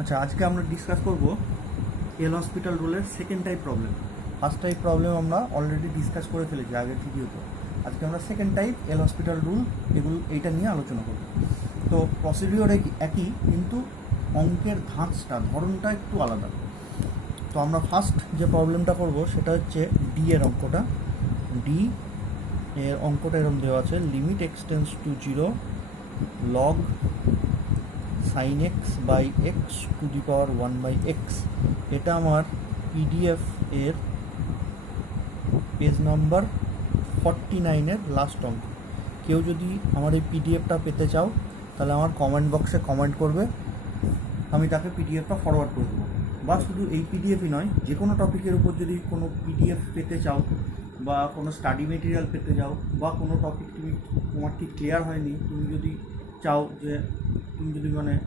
আচ্ছা, আজকে আমরা ডিসকাস করব এল হসপিটাল রুলের second type problem. First type problem আমরা অলরেডি ডিসকাস করে ফেলেছি আগের ভিডিওতে। আজকে আমরা সেকেন্ড টাইপ এল হসপিটাল রুল এইটা নিয়ে আলোচনা করব। তো প্রসিডিওর একই, কিন্তু অঙ্কের ধরনটা একটু আলাদা। তো আমরা ফার্স্ট যে প্রবলেমটা করব সেটা হচ্ছে ডি এর অঙ্কটা। ডি এর অঙ্কটা এরকম দেওয়া আছে, limit এক্সটেন্স to 0 log sine x by x to the power 1/x। এটা আমার পিডিএফ এর পেজ নাম্বার 49-এর লাস্ট অঙ্ক। কেউ যদি আমার এই পিডিএফটা পেতে চাও তাহলে আমার কমেন্ট বক্সে কমেন্ট করবে, আমি তাকে পিডিএফটা ফরওয়ার্ড করে দেবো। বা শুধু এই পিডিএফই নয়, যে কোনো টপিকের উপর যদি কোনো পিডিএফ পেতে চাও বা কোনো স্টাডি মেটেরিয়াল পেতে চাও বা কোনো টপিক তোমার ঠিক ক্লিয়ার হয়নি, তুমি যদি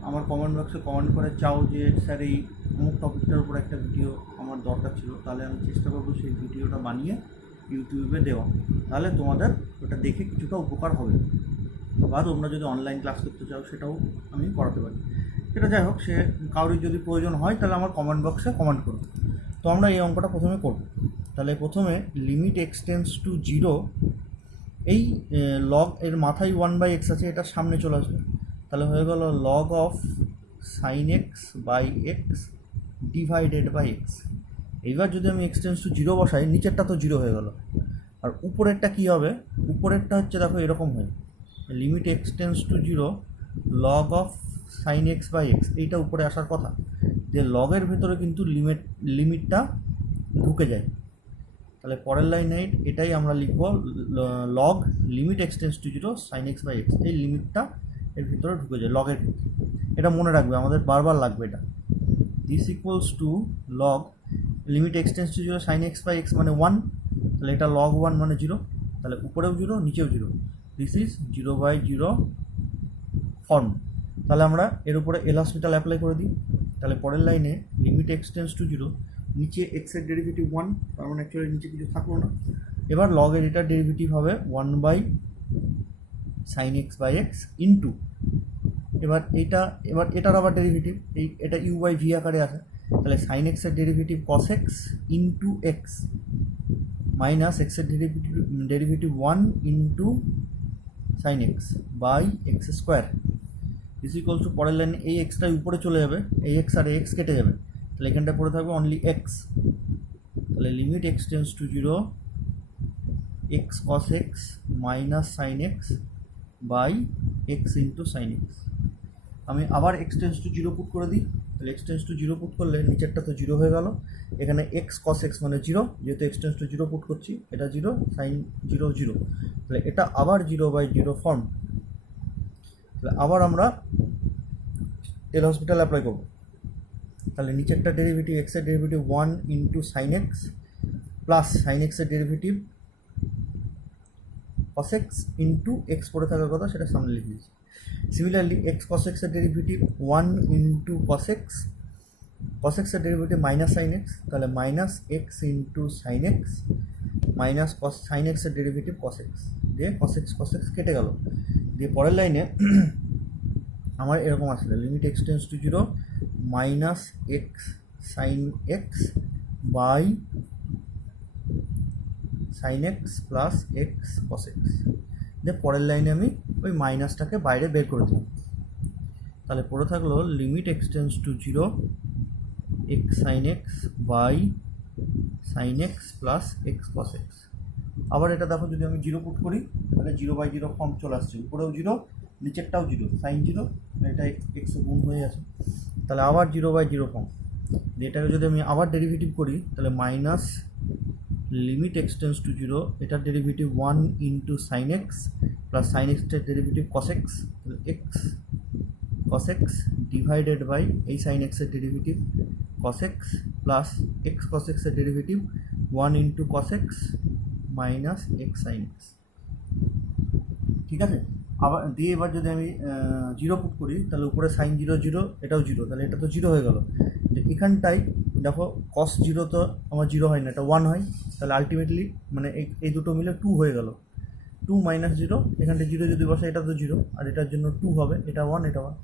আমার কমেন্ট বক্সে কমেন্ট করে চাও যে স্যার এই অমুক টপিকটার উপর একটা ভিডিও আমার দরকার ছিল, তাহলে আমি চেষ্টা করবো সেই ভিডিওটা বানিয়ে ইউটিউবে দেওয়া। তাহলে তোমাদের ওটা দেখে কিছুটা উপকার হবে। বা তোমরা যদি অনলাইন ক্লাস করতে চাও সেটাও আমি করাতে পারি। সেটা যাই হোক, সে কারোর যদি প্রয়োজন হয় তাহলে আমার কমেন্ট বক্সে কমেন্ট করো। তো আমরা এই অঙ্কটা প্রথমে করব। তাহলে প্রথমে লিমিট এক্সটেন্স টু 0, এই লগ এর মাথায় 1/x আছে, এটা সামনে চলে আসবে। তাহলে হয়ে গেল log of sine x by x divided by x. এইবার যদি আমি এক্সটেন্স টু 0 বসাই, নিচেরটা তো 0 হয়ে গেল, আর উপরেরটা কী হবে? উপরেরটা হচ্ছে দেখো এরকম হয়, limit এক্সটেন্স to 0 log of sine x by x. এইটা উপরে আসার কথা, যে লগের ভেতরে কিন্তু লিমিটটা ঢুকে যায়। তাহলে পরের লাইনে এটাই আমরা লিখব, log limit এক্সটেন্স to 0 sine x by x. এই লিমিটটা এর ভিতরে ঢুকে যায় লগের ভিতরে। এটা মনে রাখবে, আমাদের বারবার লাগবে এটা। This equals to log limit এক্সটেন্স to 0 sine x by x মানে 1। তাহলে এটা লগ 1 মানে 0, তাহলে উপরেও 0 নিচেও 0। This is 0/0 form. তাহলে আমরা এর উপরে এল হসপিটাল অ্যাপ্লাই করে দিই। তাহলে পরের লাইনে লিমিট এক্সটেন্স টু 0, নিচে এক্সের ডেরিভেটিভ 1, তার মানে অ্যাকচুয়ালি নিচে কিছু থাকলো না। এবার লগের এটার ডেরিভেটিভ হবে 1/sin x by x into, এবার এটার আবার ডেরিভেটিভ, এটা u/v আকারে আছে। তাহলে সাইন এক্সের derivative cos X into X minus এক্সের derivative 1 into sine x by X square is equal to, পরের লাইনে এই এক্সটাই উপরে চলে যাবে, এই এক্স আর এক্স কেটে যাবে। তাহলে এখানটা পড়ে থাকবে অনলি এক্স। তাহলে limit এক্সটেন্স to 0 x cos x minus sine x by x into sine x. আমি আবার এক্সটেন্স টু 0 পুট করে দিই। তাহলে এক্সটেন্স টু 0 পুট করলে নিচেরটা তো 0 হয়ে গেল। এখানে এক্স কস এক্স মানে 0, যেহেতু এক্সটেন্স টু 0 পুট করছি, এটা 0, সাইন 0 0। তাহলে এটা আবার 0/0 ফর্ম। তাহলে আবার আমরা এল হসপিটাল অ্যাপ্লাই করব। তাহলে নিচেরটা ডেরিভেটিভ এক্সের derivative 1 into sine x plus sine এক্সের derivative cos X into X পড়ে থাকার কথা, সেটা সামনে লিখে দিয়েছি। সিমিলারলি এক্স কস এক্সের derivative 1 into cos x, cos এক্সের ডেরিভেটিভ মাইনাস সাইন এক্স, তাহলে minus x into sine x minus cos sign এক্সের ডেরিভেটিভ কস এক্স, দিয়ে কস এক্স কেটে গেল। দিয়ে পরের লাইনে আমার এরকম আসলে limit এক্সটেন্স to 0 minus x sine x by sine x plus x cos x. দিয়ে পরের লাইনে আমি ওই মাইনাসটাকে বাইরে বের করে দিলাম। তাহলে পড়ে থাকলো limit এক্সটেন্স to 0 x sine x by sine x plus x cos x. আবার এটা দেখো, যদি আমি 0 পুট করি তাহলে 0/0 ফর্ম চলে আসছে, উপরেও 0 নিচেরটাও 0, সাইন 0, এটা এক্স গুণ হয়ে আছে। তাহলে আবার 0/0 ফর্ম। এটাকে যদি আমি আবার ডেরিভেটিভ করি তাহলে মাইনাস লিমিট এক্সটেন্স টু 0 এটার derivative 1 into sine x plus sine এক্সের derivative cos x, X cos X divided by এই সাইন এক্সের derivative cos x plus x cos এক্সের derivative 1 into cos x minus x sine x. ঠিক আছে, আবার দিয়ে এবার যদি আমি 0 পুট করি তাহলে উপরে সাইন 0 0, এটাও 0, তাহলে এটা তো 0 হয়ে গেল। এখানটাই দেখো কস 0 তো আমার 0 হয় না, এটা 1 হয়। তাহলে আলটিমেটলি মানে এই দুটো মিলে 2 হয়ে গেল। টু মাইনাস জিরো, এখানটা জিরো যদি বসে এটা তো জিরো, আর এটার জন্য টু হবে, এটা ওয়ান এটা ওয়ান,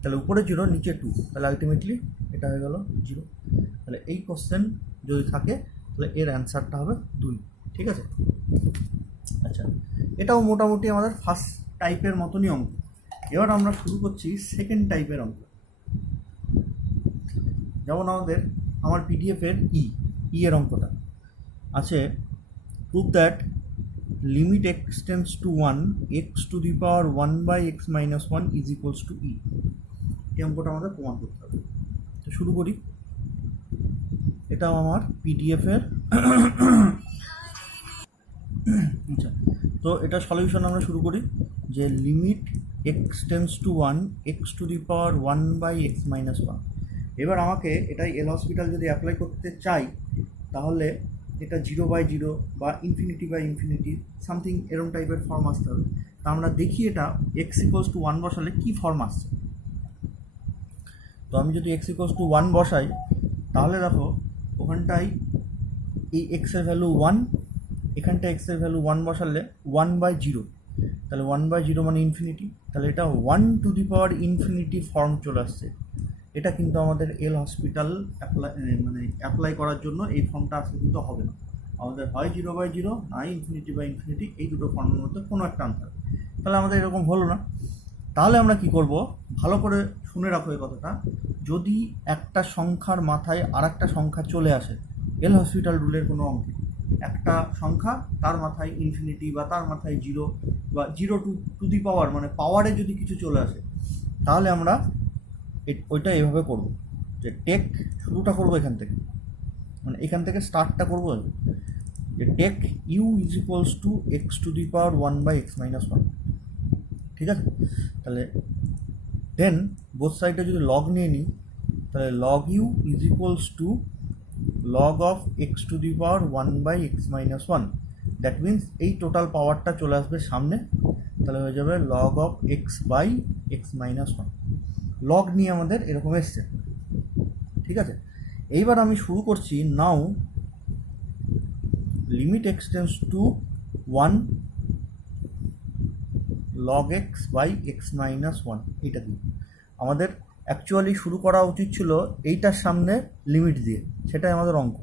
তাহলে উপরে জিরো নিচে টু, তাহলে আলটিমেটলি এটা হয়ে গেল জিরো। তাহলে এই কোশ্চেন যদি থাকে তাহলে এর অ্যান্সারটা হবে 2। ঠিক আছে, আচ্ছা, এটাও মোটামুটি আমাদের ফার্স্ট টাইপের মতনই অঙ্ক। এবার আমরা শুরু করছি সেকেন্ড টাইপের অঙ্ক। যেমন আমার পিডিএফের এর অঙ্কটা আছে, prove that limit x tends to 1 X to the power 1/x-1 is equals to E. এই অঙ্কটা আমাদের প্রমাণ করতে হবে। তো শুরু করি। এটাও আমার পিডিএফের। আচ্ছা, তো এটা সলিউশন আমরা শুরু করি যে limit x tends to 1 X to the power 1/x-1। এবার আমাকে এটাই এল হসপিটাল যদি অ্যাপ্লাই করতে চাই তাহলে এটা 0/0 বা ইনফিনিটি সামথিং এরকম টাইপের ফর্ম আসতে হবে। তা আমরা দেখি এটা এক্স ইকুয়ালস টু 1 বসালে কী ফর্ম আসছে। তো আমি যদি এক্স ইকুয়ালস টু 1 বসাই তাহলে দেখো ওখানটায় এই এক্সের ভ্যালু 1, এখানটা এক্সের ভ্যালু 1 বসালে 1/0, তাহলে 1/0 মানে ইনফিনিটি, তাহলে এটা 1 to the power infinity form চলে আসছে। এটা কিন্তু আমাদের এল হসপিটাল অ্যাপ্লাই করার জন্য এই ফর্মটা আসলে কিন্তু হবে না। আমাদের হয় 0/0 না ইনফিনিটি, এই দুটো ফর্মের মধ্যে কোনো একটা আনসার। তাহলে আমাদের এরকম হলো না। তাহলে আমরা কি করব, ভালো করে শুনে রাখো এই কথাটা। যদি একটা সংখ্যার মাথায় আর একটা সংখ্যা চলে আসে এল হসপিটাল রুলের কোনো অঙ্কে, একটা সংখ্যা তার মাথায় ইনফিনিটি বা তার মাথায় 0 বা 0 টু দি পাওয়ার মানে পাওয়ারে যদি কিছু চলে আসে, তাহলে আমরা ওইটা এভাবে করব যে টেক শুরুটা করব এখান থেকে, মানে এখান থেকে স্টার্টটা করব যে take u is equals to x to the power 1/x-1। ঠিক আছে, তাহলে দেন বোথ সাইডে যদি লগ নিয়ে নিই তাহলে log u is equals to log of x to the power 1/x-1। That means এই টোটাল পাওয়ারটা চলে আসবে সামনে, তাহলে হয়ে যাবে লগ অফ x/x-1। লগ নিয়ে আমাদের এরকম এসছে। ঠিক আছে, এইবার আমি শুরু করছি now limit x tends to 1 log x/x-1 এইটা দিয়ে। আমাদের অ্যাকচুয়ালি শুরু করা উচিত ছিল এইটার সামনে লিমিট দিয়ে, সেটাই আমাদের অঙ্ক।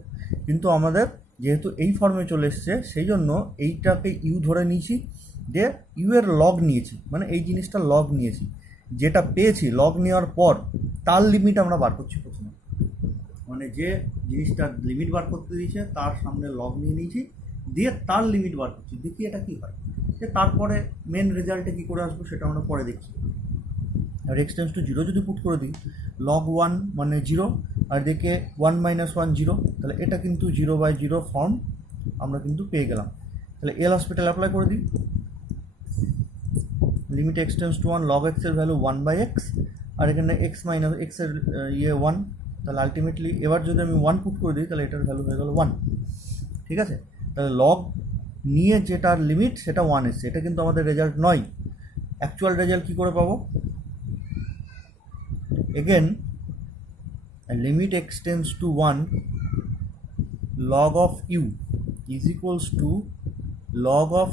কিন্তু আমাদের যেহেতু এই ফর্মে চলে এসছে সেই জন্য এইটাকে ইউ ধরে নিয়েছি, যে ইউ এর লগ নিয়েছি, মানে এই জিনিসটা লগ নিয়েছি, যেটা পেয়েছি লগ নেওয়ার পর তার লিমিট আমরা বার করছি প্রথমে। মানে যে জিনিসটার লিমিট বার করতে দিয়েছে তার সামনে লগ নিয়ে নিয়েছি, দিয়ে তার লিমিট বার করছি, দেখি এটা কী হয়। যে তারপরে মেন রেজাল্টে কী করে আসবো সেটা আমরা পরে দেখছি। আর এক্স টেন্ডস টু 0 যদি পুট করে দিই, লগ 1 মানে 0, আর দেখে 1-1 0, তাহলে এটা কিন্তু 0/0 ফর্ম আমরা কিন্তু পেয়ে গেলাম। তাহলে এল হসপিটাল অ্যাপ্লাই করে দিই। Limit x tends to 1 log এক্সের ভ্যালু 1/x, আর এখানে x-এর 1, তাহলে আলটিমেটলি এবার যদি আমি 1 পুট করে দিই তাহলে এটার ভ্যালু হয়ে গেল 1। ঠিক আছে, তাহলে লগ নিয়ে যেটার লিমিট সেটা 1 এসছে, এটা কিন্তু আমাদের রেজাল্ট নয়। অ্যাকচুয়াল রেজাল্ট কী করে পাবো? Again limit x tends to 1 log of u is equals to log of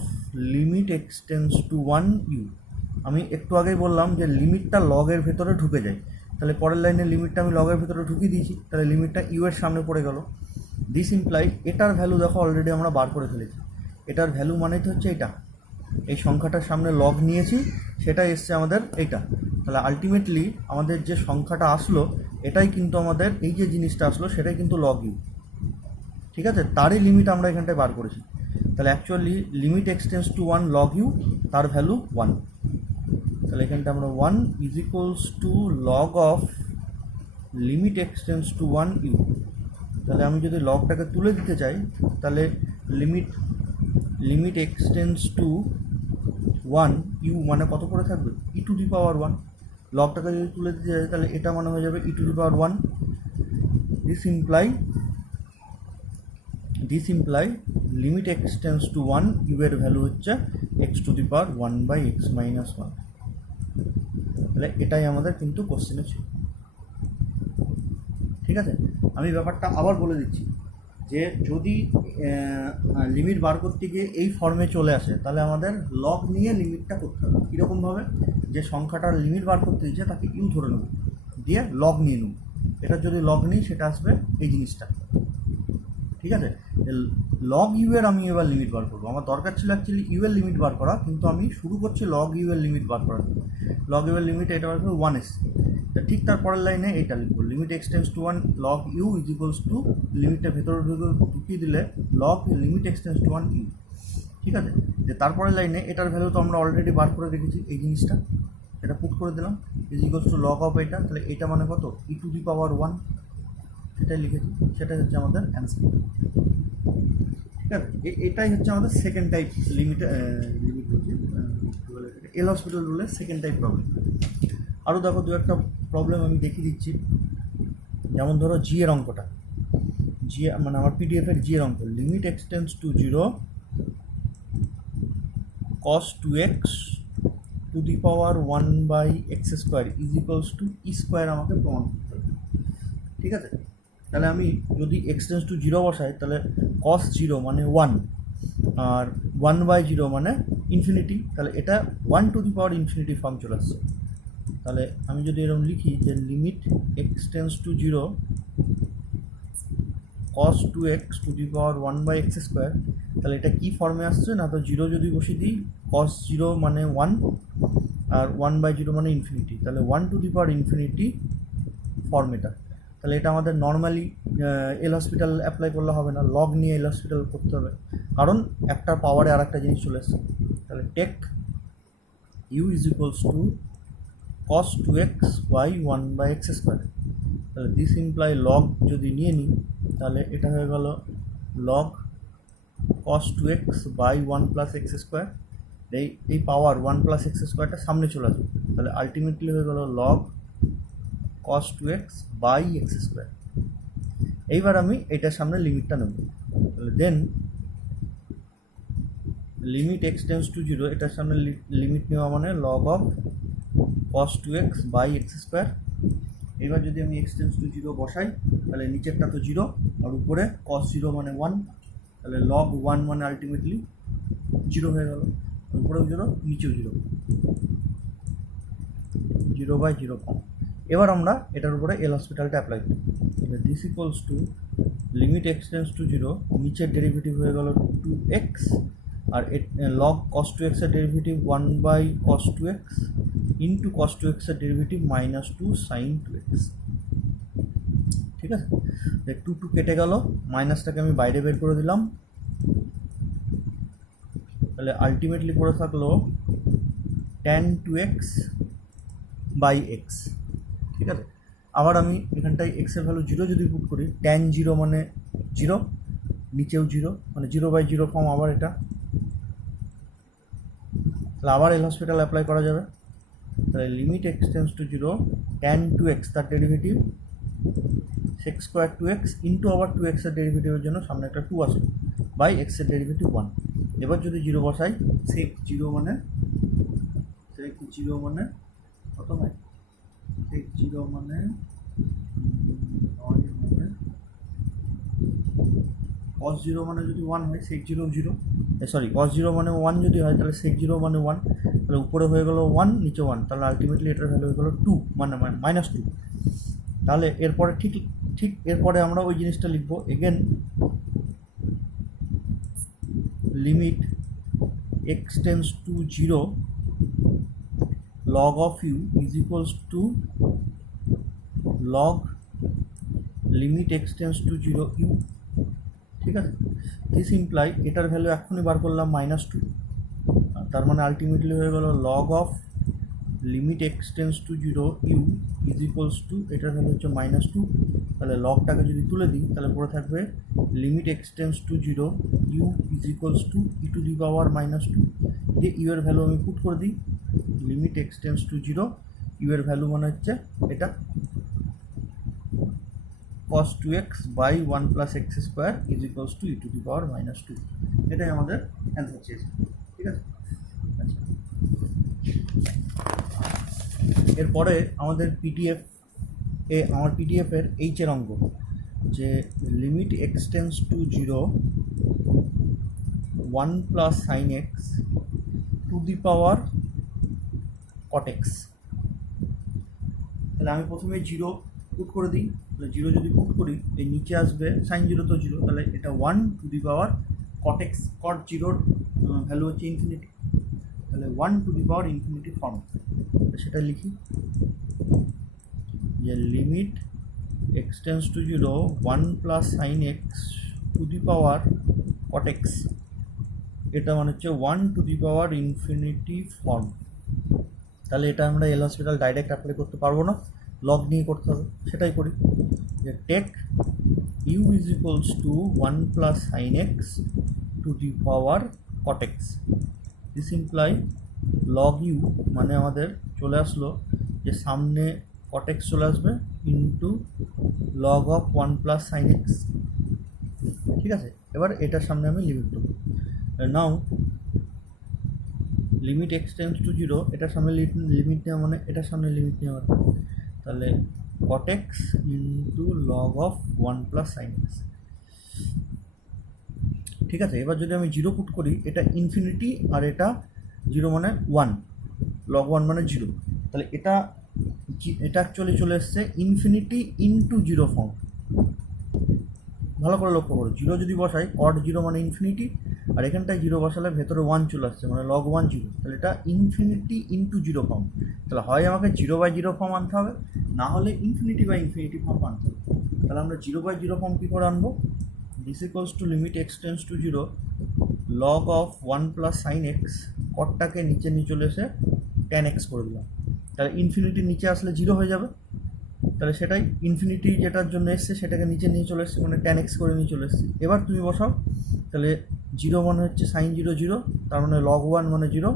limit x tends to 1 u। আমি একটু আগেই বললাম যে লিমিটটা লগের ভেতরে ঢুকে যায়, তাহলে পরের লাইনে লিমিটটা আমি লগের ভেতরে ঢুকিয়ে দিয়েছি, তাহলে লিমিটটা ইউ এর সামনে পড়ে গেল। দিস ইমপ্লাই এটার ভ্যালু দেখো অলরেডি আমরা বার করে ফেলেছি। এটার ভ্যালু মানে তো হচ্ছে এটা, এই সংখ্যাটার সামনে লগ নিয়েছি সেটা এসছে আমাদের এইটা। তাহলে আলটিমেটলি আমাদের যে সংখ্যাটা আসলো এটাই কিন্তু আমাদের এই যে জিনিসটা আসলো সেটাই কিন্তু লগ ইউ। ঠিক আছে, তারই লিমিট আমরা এখানটায় বার করেছি। তাহলে actually limit x tends to 1 log u, তার ভ্যালু 1। তাহলে এখানটা আমরা 1 is equals to log of limit x tends to 1 u. তাহলে আমি যদি লগটাকে তুলে দিতে চাই তাহলে limit x tends to 1 u মানে কত করে থাকবে? ই টু দি পাওয়ার 1। লগটাকে যদি তুলে দিতে চাই তাহলে এটা মানে হয়ে যাবে E to the power 1। This imply limit x tends to 1 U এর ভ্যালু হচ্ছে X to the power 1/x-1। তাহলে এটাই আমাদের কিন্তু কোশ্চেনে ছিল। ঠিক আছে, আমি ব্যাপারটা আবার বলে দিচ্ছি। যে যদি লিমিট বার করতে গিয়ে এই ফর্মে চলে আসে তাহলে আমাদের লগ নিয়ে লিমিটটা করতে হবে। কীরকমভাবে, যে সংখ্যাটার লিমিট বার করতে দিচ্ছে তাকে ইউ ধরে নেব, দিয়ে লগ নিয়ে নেব। এটা যদি লগ নিই সেটা আসবে এই জিনিসটা, ঠিক আছে। লগ ইউ এর আমি এবার লিমিট বার করবো। আমার দরকার ছিল অ্যাকচুয়ালি ইউ এর লিমিট বার করা, কিন্তু আমি শুরু করছি লগ ইউ এর লিমিট বার করা। লগ ইউ এর লিমিট এটা বার করবো 1 এসছে, ঠিক তার পরের লাইনে এটা লিখবো, limit এক্সটেন্স to 1 log u is equals to লিমিটের ভেতরে ঢুকিয়ে দিলে লগ লিমিট এক্সটেন্স টু 1 ইউ, ঠিক আছে। যে তারপরের লাইনে এটার ভ্যালু তো আমরা অলরেডি বার করে রেখেছি, এই জিনিসটা এটা পুট করে দিলাম is equals to log of এটা, তাহলে এটা মানে কত ই টু দি পাওয়ার 1, সেটাই লিখেছি, সেটাই হচ্ছে আমাদের অ্যান্সার, ঠিক আছে। এটাই হচ্ছে আমাদের সেকেন্ড টাইপ লিমিট বলছি এল হসপিটাল রুলের সেকেন্ড টাইপ প্রবলেম। আরও দেখো দু একটা প্রবলেম আমি দেখিয়ে দিচ্ছি। যেমন ধরো জি এর অঙ্কটা, জি মানে আমার পিডিএফের জি এর অঙ্ক, limit এক্সটেন্স to 0 cos 2x to the power 1/x² is equals to e square আমাকে প্রমাণ করতে হবে, ঠিক আছে। তাহলে আমি যদি এক্সটেন্স টু 0 বসাই তাহলে cos 0 মানে 1 আর 1/0 মানে ইনফিনিটি, তাহলে এটা 1 to the power infinity form চলে আসছে। তাহলে আমি যদি এরকম লিখি যে limit এক্সটেন্স to 0 cos 2x to the power 1/x², তাহলে এটা কী ফর্মে আসছে না, তো 0 যদি বসিয়ে দিই cos 0 মানে 1 আর 1/0 মানে ইনফিনিটি, তাহলে 1 to the power infinity form এটা। তাহলে এটা আমাদের নর্মালি এল হসপিটাল অ্যাপ্লাই করলে হবে না, লগ নিয়ে এল হসপিটাল করতে হবে, কারণ একটা পাওয়ারে আর একটা জিনিস চলে এসছে। তাহলে take u is equals to cos 2x by 1/x², তাহলে দিস ইমপ্লাই লগ যদি নিয়ে নিই তাহলে এটা হয়ে গেল log cos 2x by 1 plus x², এই পাওয়ার 1 প্লাস x²টা সামনে চলে আসবে, তাহলে আলটিমেটলি হয়ে গেল log cos 2x by x²। এইবার আমি এটার সামনে লিমিটটা নেব, তাহলে দেন লিমিট এক্সটেন্স টু 0, এটার সামনে লিমিট নেওয়া মানে log of cos 2x by x²। এবার যদি আমি এক্সটেন্স টু 0 বসাই তাহলে নিচেরটা তো 0 আর উপরে cos 0 মানে 1, তাহলে লগ 1 মানে আলটিমেটলি 0 হয়ে গেল, উপরেও 0 নিচেও 0, 0/0 কম। এবার আমরা এটার উপরে এল হসপিটালটা অ্যাপ্লাই করি, this equals to limit এক্সটেন্স to 0, নিচের ডেরিভেটিভ হয়ে গেল 2x আর লগ cos 2x এর derivative 1/cos 2x into cos 2x এর ডেরিভেটিভ -2 sin 2x, ঠিক আছে। 2 কেটে গেল, মাইনাসটাকে আমি বাইরে বের করে দিলাম, তাহলে আলটিমেটলি পড়ে থাকলো tan 2x বাই x, ঠিক আছে। আবার আমি এখানটায় এক্সের ভ্যালু 0 যদি পুট করি, tan 0 মানে 0, নিচেও 0 মানে 0/0 ফর্ম আবার এটা, তাহলে আবার এল হসপিটাল অ্যাপ্লাই করা যাবে। তাহলে লিমিট এক্সটেন্স টু 0 tan 2x তার ডেরিভেটিভ sec² 2x ইন্টু আবার 2x এর ডেরিভেটিভের জন্য সামনে একটা 2 আসবে বাই x এর ডেরিভেটিভ 1। এবার যদি 0 বসাই sec 0 মানে কত হয়, sec 0 মানে cos 0 মানে যদি 1 হয় sec 0 0, সরি cos 0 মানে 1 যদি হয় তাহলে sec 0 মানে 1, তাহলে উপরে হয়ে গেল 1 নিচে 1, তাহলে আলটিমেটলি এটার ভ্যালু হয়ে গেল 2 মানে -2। তাহলে এরপরে ঠিক এরপরে আমরা ওই জিনিসটা লিখবো again, limit এক্সটেন্স to 0 log of u is equals to log limit এক্সটেন্স to 0 u, ঠিক আছে। দিস ইমপ্লাই এটার ভ্যালু এখনই বার করলাম -2, তার মানে আলটিমেটলি হয়ে গেল log of limit এক্সটেন্স to 0 u is equals to, এটার ভ্যালু হচ্ছে -2, তাহলে লগটাকে যদি তুলে দিই তাহলে পড়ে থাকবে limit এক্সটেন্স to 0 u is equals to E to the power -2, যে ইউ এর ভ্যালু আমি পুট করে দিই, লিমিট এক্সটেন্স টু 0 ইউ এর ভ্যালু মানে হচ্ছে এটা cos 2x by 1 plus x² is equals to E to the power -2, এটাই আমাদের অ্যান্সার চেয়েছে, ঠিক আছে। আচ্ছা, এরপরে আমাদের পিডিএফের এইচের অঙ্ক, যে limit এক্সটেন্স to 0 1 plus sine x to the power cot x. তাহলে আমি প্রথমে 0 পুট করে দিই। তাহলে 0 যদি পুট করি এই নিচে আসবে সাইন 0 তো 0, তাহলে এটা 1 to the power cot X. Cot 0-র ভ্যালু হচ্ছে ইনফিনিটি, তাহলে 1 to the power infinity form. সেটা লিখি যে limit এক্সটেন্স to 0 1 plus sine x to the power cot X, এটা মানে হচ্ছে 1 to the power infinity form. তাহলে এটা আমরা এল হসপিটাল ডাইরেক্ট অ্যাপ্লাই করতে পারবো না, লগ নিয়ে করতে হবে। সেটাই করি যে take u is equals to 1 plus sine x to the power cot x. This imply log u মানে আমাদের চলে আসলো যে সামনে কট এক্স চলে আসবে into log of 1 plus sine x. ঠিক আছে, এবার এটার সামনে আমি লিমিট দেবো। নাও লিমিট এক্সটেন্স টু 0, এটার সামনে লিমিট নেওয়া মানে এটার সামনে লিমিট নেওয়া, তাহলে cot x into log of 1 plus sine x. ঠিক আছে, এবার যদি আমি 0 পুট করি এটা ইনফিনিটি আর এটা 0 মানে 1, লগ 1 মানে 0, তাহলে এটা অ্যাকচুয়ালি চলে এসছে ইনফিনিটি ইন্টু 0 ফর্ম। ভালো করে লক্ষ্য করো, 0 যদি বসাই কট 0 মানে ইনফিনিটি, আর এখানটায় 0 বসালে ভেতরে 1 চলে আসছে মানে লগ 1 0, তাহলে এটা ইনফিনিটি ইন্টু 0 ফর্ম। তাহলে হয় আমাকে 0/0 ফর্ম আনতে হবে, না হলে ইনফিনিটি বাই ইনফিনিটি ফর্ম আনতে হবে। তাহলে আমরা 0/0 ফর্ম কী করে আনবো? This equals to limit এক্সটেন্স to 0 log of 1 plus sine X, কটটাকে নিচে নিয়ে চলে এসে tan x করে দিলাম। তাহলে ইনফিনিটি নিচে আসলে 0 হয়ে যাবে, তাহলে সেটাই ইনফিনিটি যেটার জন্য এসছে সেটাকে নিচে নিয়ে চলে এসছে মানে tan x করে নিয়ে চলে এসছে। এবার তুমি বসাও, তাহলে 0 মানে হচ্ছে সাইন 0 0, তার মানে লগ 1 মানে 0,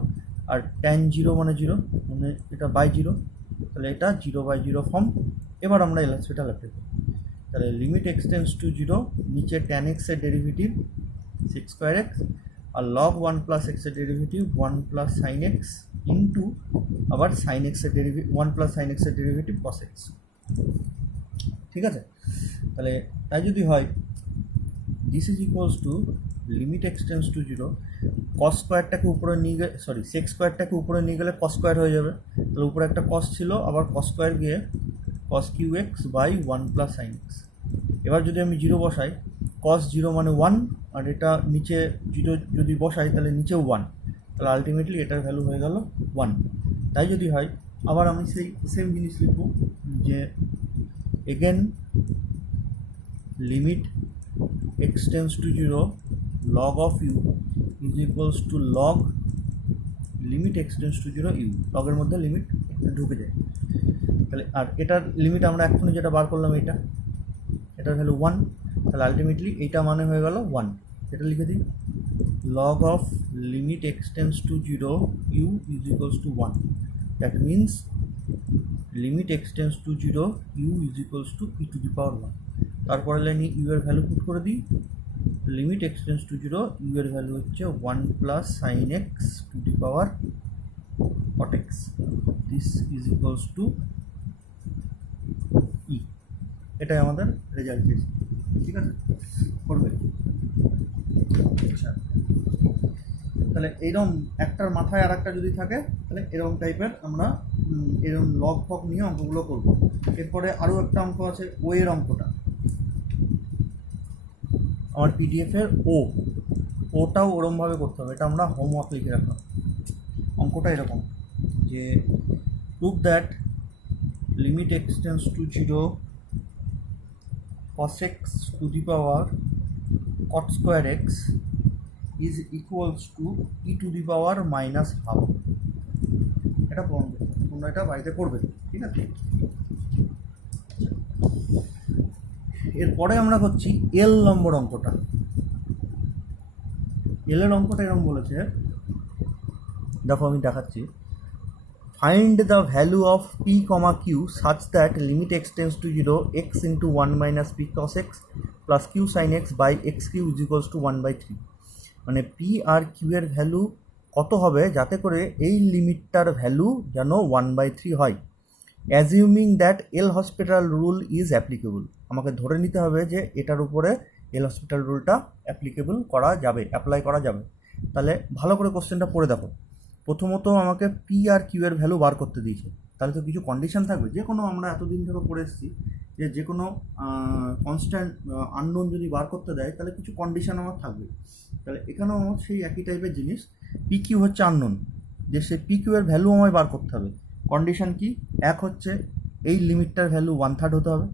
আর tan 0 মানে 0 মানে এটা বাই 0, তাহলে এটা 0/0 ফর্ম। এবার আমরা এল হসপিটাল অ্যাপ্লাই করি। তাহলে লিমিট এক্সটেন্স টু 0, নিচে tan x এর ডেরিভেটিভ sec স্কোয়ার x, আর লগ 1 প্লাস x এর derivative 1 plus sine x into আবার সাইন এক্স এর ডেরিভেটিভ 1 প্লাস সাইন এক্স এর ডেরিভেটিভ কস এক্স। ঠিক আছে, তাহলে তাই যদি হয় this is equals to limit এক্সটেন্স to 0 cos স্কোয়ারটাকে উপরে নিয়ে গেলে সেক স্কোয়ারটাকে উপরে নিয়ে গেলে কস স্কোয়ার হয়ে যাবে, তাহলে উপরে একটা কস ছিল আবার কস স্কোয়ার গিয়ে cos Q X by 1 plus sine X. এবার যদি আমি 0 বসাই কস 0 মানে 1, আর এটা নিচে 0 যদি বসাই তাহলে নিচেও 1, তাহলে আলটিমেটলি এটার ভ্যালু হয়ে গেল 1। তাই যদি হয় আবার আমি সেই সেম জিনিস লিখব যে again limit এক্সটেন্স to 0 log of U is equals to log limit এক্সটেন্স to 0 U, লগের মধ্যে লিমিট ঢুকে যায়। তাহলে আর এটার লিমিট আমরা এখনই যেটা বার করলাম এটার ভ্যালু 1, তাহলে আলটিমেটলি এইটা মানে হয়ে গেল 1। এটা লিখে দিই log of limit এক্সটেন্স to 0 u is equals to 1, that means limit এক্সটেন্স to 0 u is equals to E to the power 1। তারপরে লাইনে ইউ এর ভ্যালু পুট করে দিই, লিমিট এক্সটেন্স টু 0 ইউ এর ভ্যালু হচ্ছে 1 plus sine x to the power cot x, this is equals to e. এটাই আমাদের result এসেছে। ঠিক আছে, করবে। আচ্ছা, তাহলে এইরকম একটার মাথায় আর একটা যদি থাকে তাহলে এরকম টাইপের আমরা এরকম লগ ফগ নিয়ে অঙ্কগুলো করবো। এরপরে আরও একটা অঙ্ক আছে ও এর অঙ্কটা, আমার পিডিএফের ওটাও ওরমভাবে করতে হবে, এটা আমরা হোমওয়ার্ক লিখে রাখলাম। অঙ্কটা এরকম যে prove that limit এক্সটেন্স to 0 cos x to the power cot square x is equals to e to the power minus half। এটা তোমরা এটা বাড়িতে করবে, ঠিক আছে। এরপরে আমরা করছি এল নম্বর অঙ্কটা। এলের অঙ্কটা এরকম বলেছে, দেখো আমি দেখাচ্ছি। Find the value of p, q such that limit extends to 0 x into 1 minus p cos x plus q sin x by x cube is equals to 1/3। মানে p আর q এর ভ্যালু কত হবে যাতে করে এই লিমিটটার ভ্যালু যেন 1/3 হয়। Assuming that L hospital rule is applicable, আমাকে ধরে নিতে হবে যে এটার উপরে এল হসপিটাল রুলটা অ্যাপ্লিকেবল করা যাবে, অ্যাপ্লাই করা যাবে। তাহলে ভালো করে কোশ্চেনটা পড়ে দেখো। প্রথমত আমাকে পি আর কিউ এর ভ্যালু বার করতে দিয়েছে, তাহলে তো কিছু কন্ডিশন থাকবে। যে কোনো, আমরা এতদিন ধরে পড়ে এসেছি যে কোনো কনস্ট্যান্ট আননোন যদি বার করতে দেয় তাহলে কিছু কন্ডিশন আমার থাকবে। তাহলে এখানেও আমার সেই একই টাইপের জিনিস, পি কিউ হচ্ছে আননোন, যে সেই পি কিউ এর ভ্যালু আমায় বার করতে হবে। কন্ডিশন কি? এক হচ্ছে এই লিমিটটার ভ্যালু 1/3 হতে হবে।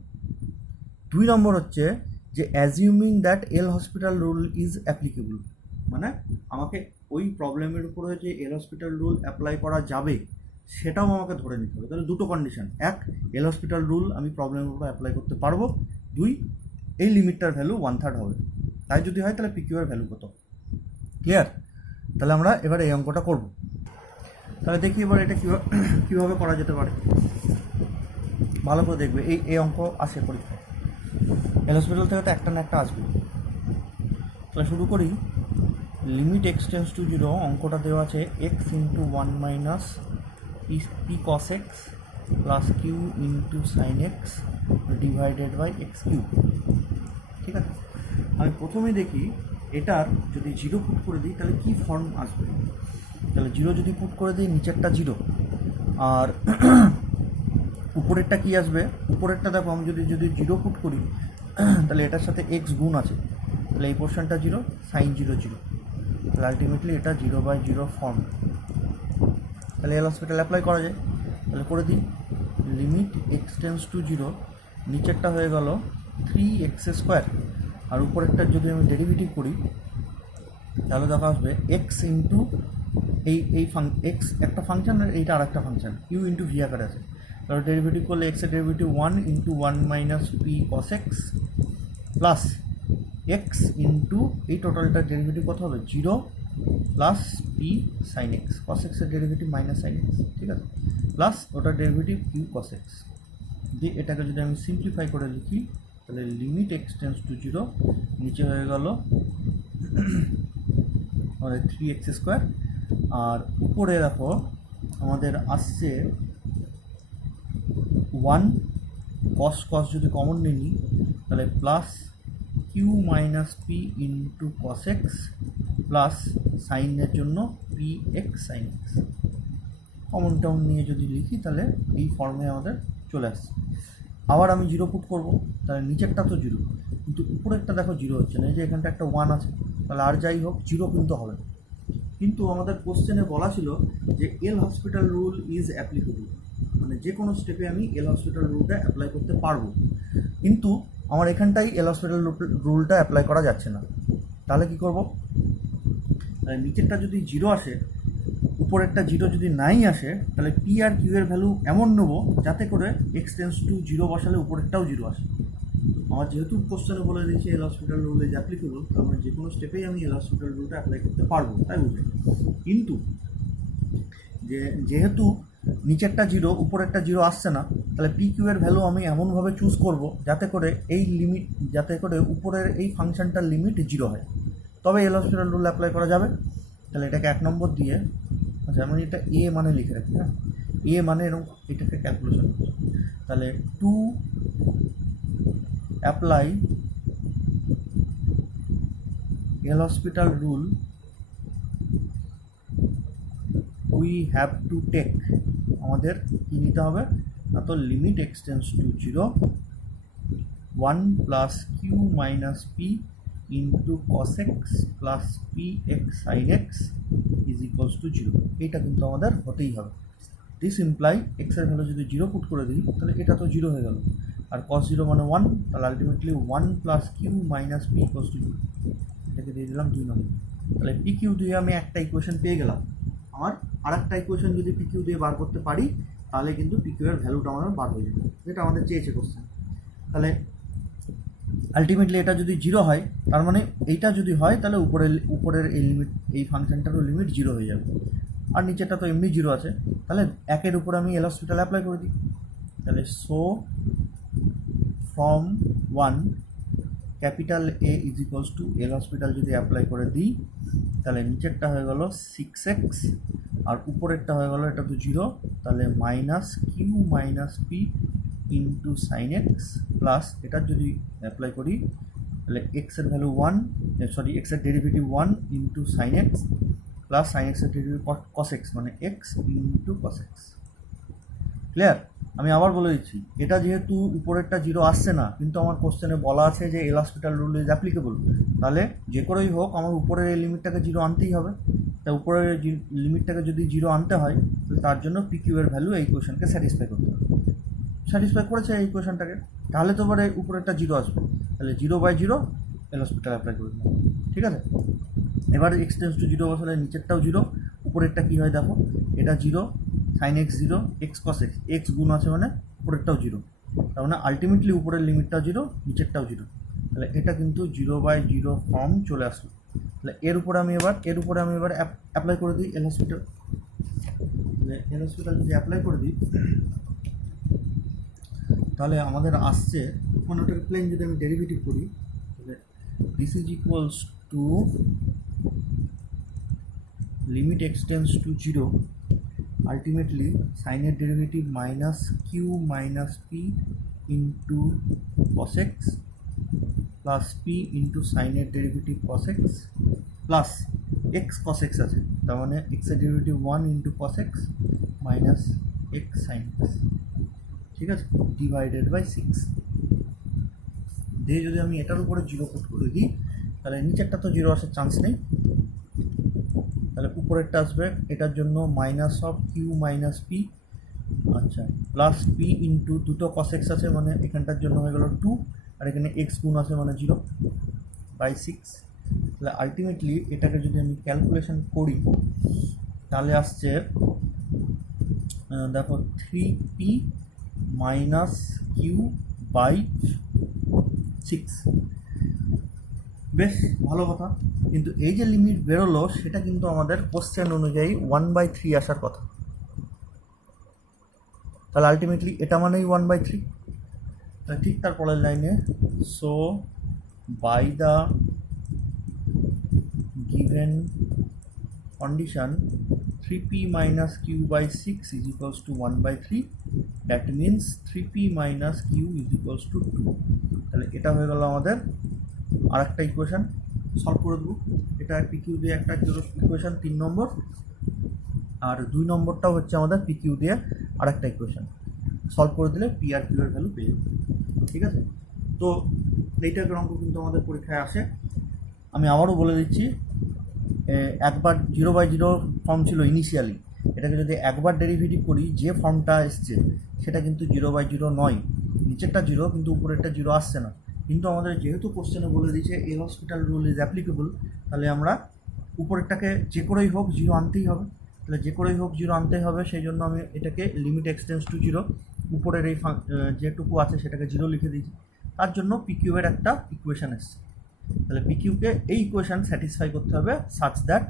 2 নম্বর হচ্ছে যে assuming that L hospital rule is applicable, মানে আমাকে ওই প্রবলেমের উপরে যে এল হসপিটাল রুল অ্যাপ্লাই করা যাবে সেটাও আমাকে ধরে নিতে হবে। তাহলে দুটো কন্ডিশন, এক এল হসপিটাল রুল আমি প্রবলেমের উপর অ্যাপ্লাই করতে পারবো, 2 এই লিমিটটার ভ্যালু 1/3 হবে। তাই যদি হয় তাহলে পিকিউ এর ভ্যালু কত? ক্লিয়ার? তাহলে আমরা এবার এই অঙ্কটা করব। তাহলে দেখি এবার এটা কীভাবে করা যেতে পারে। ভালো করে দেখবে, এই অঙ্ক আসে পরীক্ষায়, এল হসপিটাল থেকে তো একটা না একটা আসবে। তাহলে শুরু করি। লিমিট এক্স টেন্স টু 0, অঙ্কটা দেওয়া আছে x into 1 minus p cos x plus q into sine x divided by x q. ঠিক আছে, আমি প্রথমেই দেখি এটার যদি 0 পুট করে দিই তাহলে কী ফর্ম আসবে। তাহলে 0 যদি পুট করে দিই, নিচেরটা 0, আর উপরেরটা কী আসবে? উপরেরটা দেখো, আমি যদি 0 পুট করি তাহলে এটার সাথে এক্স গুণ আছে, তাহলে এই পোর্শনটা 0, সাইন 0 0, তাহলে আলটিমেটলি এটা 0/0 ফর্ম। তাহলে এল হসপিটাল অ্যাপ্লাই করা যায়। তাহলে করে দিই, লিমিট এক্স টেন্স টু 0, নিচেরটা হয়ে গেল 3x², আর উপরেরটা যদি আমি ডেরিভেটিভ করি তাহলে দেখা আসবে এক্স ইন্টু এক্স একটা ফাংশন, আর এইটা আর একটা ফাংশন, ইউ ইন্টু ভি আকারে আছে। তাহলে ডেরিভেটিভ করলে এক্সের derivative 1 into 1 minus p cos x plus x into এই টোটালটার ডেরিভেটিভ কত হবে? 0 plus P sine x, cos এক্সের ডেরিভেটিভ মাইনাস সাইন এক্স, ঠিক আছে, প্লাস ওটার ডেরিভেটিভ কিউ কস এক্স। দিয়ে এটাকে যদি আমি সিম্পলিফাই করে লিখি তাহলে লিমিট এক্স টেন্স টু 0, নিচে হয়ে গেল আমাদের 3x², আর উপরে দেখো আমাদের আসছে 1 কস যদি কমন নিই তাহলে plus q minus p into cos x plus সাইনের জন্য p x sine x. Common term নিয়ে যদি লিখি তাহলে এই ফর্মে আমাদের চলে আসছে। আবার আমি 0 পুট করব, তাহলে নিচেরটা তো 0, কিন্তু উপরেরটা দেখো 0 হচ্ছে না, এই যে এখানটা একটা 1 আছে, তাহলে আর যাই হোক 0 কিন্তু হবে। কিন্তু আমাদের কোশ্চেনে বলা ছিল যে এল হসপিটাল রুল ইজ অ্যাপ্লিকেবল, মানে যে কোনো স্টেপে আমি এল হসপিটাল রুলটা অ্যাপ্লাই করতে পারবো, কিন্তু আমার এখানটাই এল হসপিটাল রুলটা অ্যাপ্লাই করা যাচ্ছে না। তাহলে কী করব? নিচেরটা যদি 0 আসে, উপরেরটা 0 যদি নাই আসে, তাহলে পি আর কিউ এর ভ্যালু এমন নেবো যাতে করে এক্স টেন্স টু 0 বসালে উপরেরটাও 0 আসে। আমার যেহেতু কোশ্চেনে বলে দিয়েছি এল হসপিটাল রুল ইজ অ্যাপ্লিকেবল, তার মানে যে কোনো স্টেপেই আমি এল হসপিটাল রুলটা অ্যাপ্লাই করতে পারবো, তাই বুঝলি। কিন্তু যেহেতু নিচেরটা 0 উপরেরটা 0 আসছে না, তাহলে পি কিউ এর ভ্যালু আমি এমনভাবে চুজ করব যাতে করে এই লিমিট, যাতে করে উপরের এই ফাংশনটার লিমিট 0 হয়, তবে এল হসপিটাল রুল অ্যাপ্লাই করা যাবে। তাহলে এটাকে 1 নম্বর দিয়ে, আচ্ছা আমি এটা এ মানে লিখে রাখি, হ্যাঁ, এ মানে এরকম এটাকে ক্যালকুলেশন করছি। তাহলে to apply L hospital rule we have to take, আমাদের কী নিতে হবে না, তো limit x tends to 0, 1 plus q minus p into cos x plus p x sine x is equals to 0। এইটা কিন্তু আমাদের হতেই হবে। দিস ইমপ্লাই এক্সের ভ্যালু যদি 0 পুট করে দিই তাহলে এটা তো 0 হয়ে গেল, আর cos 0 মানে 1, তাহলে ultimately 1 plus q minus p equals to 0। এটাকে দিয়ে দিলাম 2 নম্বর। তাহলে পি কিউ দিয়ে আমি একটা ইকুয়েশন পেয়ে গেলাম। আমার আর একটা ইকুয়েশন যদি পি কিউ দিয়ে বার করতে পারি তাহলে কিন্তু পি কিউ এর ভ্যালুটা আমাদের বার হয়ে যাবে, যেটা আমাদের চেয়েছে কোশ্চেন। তাহলে আলটিমেটলি এটা যদি 0 হয়, তার মানে এইটা যদি হয় তাহলে উপরের এই লিমিট, এই ফাংশনটারও লিমিট 0 হয়ে যাবে, আর নিচেরটা তো এমনি 0 আছে। তাহলে 1-এর উপর আমি এল হসপিটাল অ্যাপ্লাই করে দিই। তাহলে so from 1 capital A is equals two L hospital যদি অ্যাপ্লাই করে দিই তাহলে নিচেরটা হয়ে গেল 6x আর উপরেরটা হয়ে গেল এটা তো জিরো, তাহলে minus q minus p into sine x plus এটার যদি অ্যাপ্লাই করি তাহলে এক্সের ভ্যালু ওয়ান, সরি এক্সের derivative one into sine x plus sine এক্সের ডেরিভেটিভ কস এক্স মানে x into cos x. Clear? আমি আবার বলে দিচ্ছি, এটা যেহেতু উপরেরটা জিরো আসছে না, কিন্তু আমার কোশ্চেনে বলা আছে যে এল হসপিটাল রুল ইজ অ্যাপ্লিকেবল, তাহলে যে করেই হোক আমার উপরের এই লিমিটটাকে জিরো আনতেই হবে। তা উপরের লিমিটটাকে যদি জিরো আনতে হয় তাহলে তার জন্য পি কিউ এর ভ্যালু এই কোয়েশনকে স্যাটিসফাই করতে হবে। স্যাটিসফাই করেছে এই কোয়েশনটাকে, তাহলে তো এবারে উপরেরটা জিরো আসবে, তাহলে zero by zero L'Hopital apply করে দেবো। ঠিক আছে, এবার এক্স টেন্স টু জিরো বসালে নিচেরটাও জিরো, উপরেরটা কী হয় দেখো, এটা zero, sine x zero, x cos x, x গুণ আছে মানে উপরেরটাও জিরো, তার মানে আলটিমেটলি উপরের লিমিটটাও জিরো, নিচেরটাও জিরো, তাহলে এটা কিন্তু জিরো বাই জিরো ফর্ম চলে আসলো। তাহলে এর উপরে আমি এবার অ্যাপ্লাই করে দিই এল হসপিটাল। তাহলে এল হসপিটাল যদি অ্যাপ্লাই করে দিই তাহলে আমাদের আসছে, মানে ওটাকে প্লেন যদি আমি ডেরিভেটিভ করি তাহলে this is equals to limit x tends to zero, ultimately সাইনের derivative minus q minus p into cos x plus p into সাইনের derivative cos x plus x cos x আছে, তার মানে এক্সের derivative one into cos x minus x sine x. ঠিক আছে, divided by 6 দিয়ে যদি আমি এটার উপরে জিরো পুট করে দিই তাহলে নিচেরটা তো জিরো আসার চান্স নেই, তাহলে উপরেরটা আসবে এটার জন্য minus of q minus p, আচ্ছা প্লাস পি ইন্টু দুটো কস এক্স আছে মানে এখানটার জন্য হয়ে গেল 2, আর এখানে এক্স গুণ আছে মানে 0 বাই 6। তাহলে আলটিমেটলি এটাকে যদি আমি ক্যালকুলেশন করি তাহলে আসছে দেখো 3p মাইনাস কিউ বাই 6। বেশ ভালো কথা, কিন্তু এই যে লিমিট বেরোলো সেটা কিন্তু আমাদের কোশ্চেন অনুযায়ী 1/3 আসার কথা, তাহলে আলটিমেটলি এটা মানেই 1/3। ঠিক তার পরের লাইনে, so by the given condition 3p minus q by 6 is equals to 1/3, that means 3p minus q is equals to 2। তাহলে এটা হয়ে গেল আমাদের আর একটা ইকুয়েশন, সলভ করে দেবো। এটা pq দিয়ে একটা ইকুয়েশন 3 নম্বর, আর 2 নম্বরটাও হচ্ছে আমাদের pq দিয়ে আর একটা ইকুয়েশন, সলভ করে দিলে পি আর কিউ এর ভ্যালু পেয়ে যাবে। ঠিক আছে, তো এই টাইপের অঙ্ক কিন্তু আমাদের পরীক্ষায় আসে। আমি আবারও বলে দিচ্ছি, একবার 0/0 ফর্ম ছিল ইনিশিয়ালি, এটাকে যদি একবার ডেরিভেটিভ করি যে ফর্মটা এসছে সেটা কিন্তু 0/0 নয়, নিচেরটা জিরো কিন্তু উপরেরটা জিরো আসছে না, কিন্তু আমাদের যেহেতু কোশ্চেনে বলে দিয়েছে এল হসপিটাল রুল ইজ অ্যাপ্লিকেবল, তাহলে আমরা উপরেরটাকে যে করেই হোক জিরো আনতেই হবে। তাহলে যে করেই হোক জিরো আনতেই হবে, সেই জন্য আমি এটাকে limit x tends to zero, উপরের এই যেটুকু আছে সেটাকে জিরো লিখে দিয়েছি, তার জন্য পিকিউ এর একটা ইকুয়েশন এসছে। তাহলে পিকিউকে এই ইকুয়েশন স্যাটিসফাই করতে হবে সাচ দ্যাট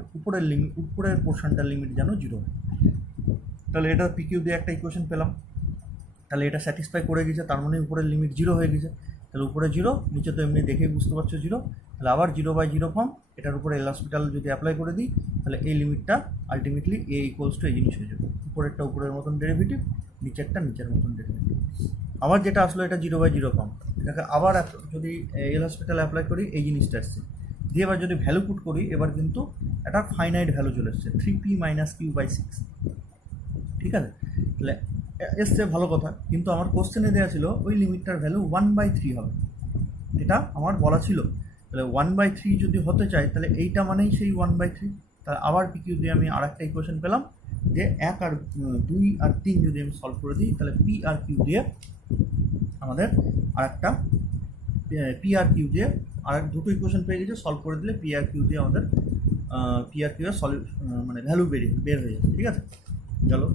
উপরের পোর্শনটার লিমিট যেন জিরো হয়। তাহলে এটা পিকিউ দিয়ে একটা ইকুয়েশন পেলাম, তাহলে এটা স্যাটিসফাই করে গেছে, তার মানে উপরের লিমিট জিরো হয়ে গেছে। তাহলে উপরে জিরো, নিচে তো এমনি দেখেই বুঝতে পারছো জিরো, তাহলে আবার 0/0 ফর্ম, এটার উপরে এল হসপিটাল যদি অ্যাপ্লাই করে দিই তাহলে এই লিমিটটা আলটিমেটলি এ ইকুয়ালস টু এই জিনিস হয়ে যাবে, উপরেরটা উপরের মতন ডেরিভেটিভ, নিচেরটা নিচের মতন ডেরিভেটিভ। আবার যেটা আসলো এটা 0/0 ফর্ম, এটাকে আবার যদি এল হসপিটাল অ্যাপ্লাই করি এই জিনিসটা আসছে, দিয়ে এবার যদি ভ্যালু পুট করি এবার কিন্তু একটা ফাইনাইট ভ্যালু চলে এসছে 3p minus q by 6। ঠিক আছে, তাহলে এসছে ভালো কথা, কিন্তু আমার কোশ্চেনে দেওয়া ছিল ওই লিমিটটার ভ্যালু 1/3 হবে, এটা আমার বলা ছিল। তাহলে 1/3 যদি হতে চায় তাহলে এইটা মানেই সেই 1/3। তাহলে আবার পিকিউ দিয়ে আমি আর একটা ইকুয়েশন পেলাম, যে 1 আর 2 আর 3 যদি আমি সলভ করে দিই তাহলে পি আর কিউ দিয়ে আমাদের আর একটা পি আর কিউ দিয়ে আর দুটো ইকুয়েশন পেয়ে গেছে, সলভ করে দিলে পি আর কিউ দিয়ে আমাদের পি আর কিউ এর মানে ভ্যালু বের হয়ে যাবে। ঠিক আছে, চলো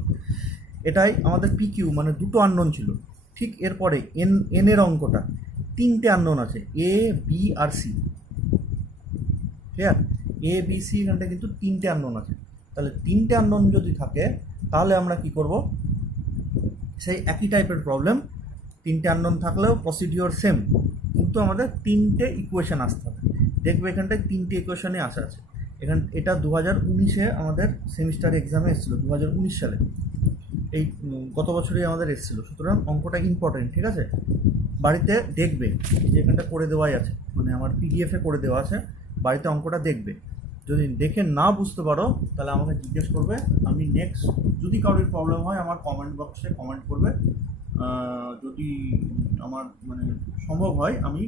এটাই আমাদের পি কিউ, মানে দুটো আননোন ছিল। ঠিক এরপরে এন এর অঙ্কটা 3টে আননোন আছে, A B R C. Clear, A B C এখানটা কিন্তু 3টে আননোন আছে। তাহলে 3টে আননোন যদি থাকে তাহলে আমরা কি করব, সেই একই টাইপের প্রবলেম, 3টে আননোন থাকলেও প্রসিডিওর সেম, কিন্তু আমাদের 3টে ইকুয়েশন আসতে হবে। দেখবে এখানটায় 3টে ইকুয়েশনে আসা আছে, এটা 2019-এ আমাদের সেমিস্টার এক্সামে এসেছিলো, 2019 সালে, এই গত বছরই আমাদের এসেছিলো। সুতরাং অঙ্কটা ইম্পর্টেন্ট, ঠিক আছে? বাড়িতে দেখবে, যে এখানটা করে দেওয়াই আছে, মানে আমার পিডিএফে করে দেওয়া আছে, বাড়িতে অঙ্কটা দেখবে। যদি দেখে না বুঝতে পারো তাহলে আমাকে জিজ্ঞেস করবে, আমি নেক্সট যদি কারোর প্রবলেম হয় আমার কমেন্ট বক্সে কমেন্ট করবে। যদি আমার মানে সম্ভব হয় আমি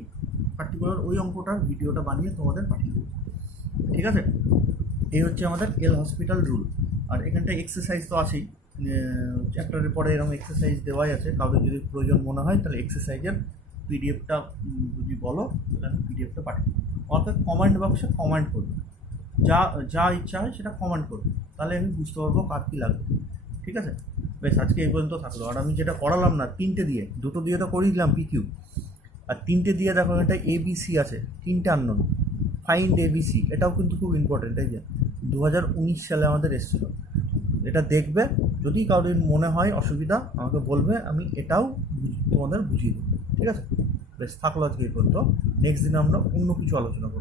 পার্টিকুলার ওই অঙ্কটার ভিডিওটা বানিয়ে তোমাদের পাঠিয়ে দেবো, ঠিক আছে? এই হচ্ছে আমাদের এল হসপিটাল রুল। আর এখানটায় এক্সারসাইজ তো আছেই, চ্যাপ্টারের পরে এরকম এক্সারসাইজ দেওয়াই আছে। কাউকে যদি প্রয়োজন মনে হয় তাহলে এক্সারসাইজের পিডিএফটা যদি বলো তাহলে আমি পিডিএফটা পাঠিয়ে দেবো। অর্থাৎ কমেন্ট বক্সে কমেন্ট করবে, যা যা ইচ্ছা হয় সেটা কমেন্ট করবে, তাহলে আমি বুঝতে পারবো কার কী লাগবে, ঠিক আছে? বেশ, আজকে এই পর্যন্ত থাকলো। আর আমি যেটা করালাম না, 3টে দিয়ে, 2টো দিয়ে তো করিয়ে দিলাম পিকিউ, আর 3টে দিয়ে দেখো এটা এবিসি আছে, 3টে আননোন, ফাইন্ড এবিসি, এটাও কিন্তু খুব ইম্পর্টেন্ট। এই যে 2019 সালে আমাদের এসেছিলো, এটা দেখবে। যদি কারোর মনে হয় অসুবিধা আমাকে বলবে, আমি এটাও তোমাদের বুঝিয়ে দেবো, ঠিক আছে? বেশ, থাকলো আজকে এই পর্যন্ত। নেক্সট দিন আমরা অন্য কিছু আলোচনা করবো।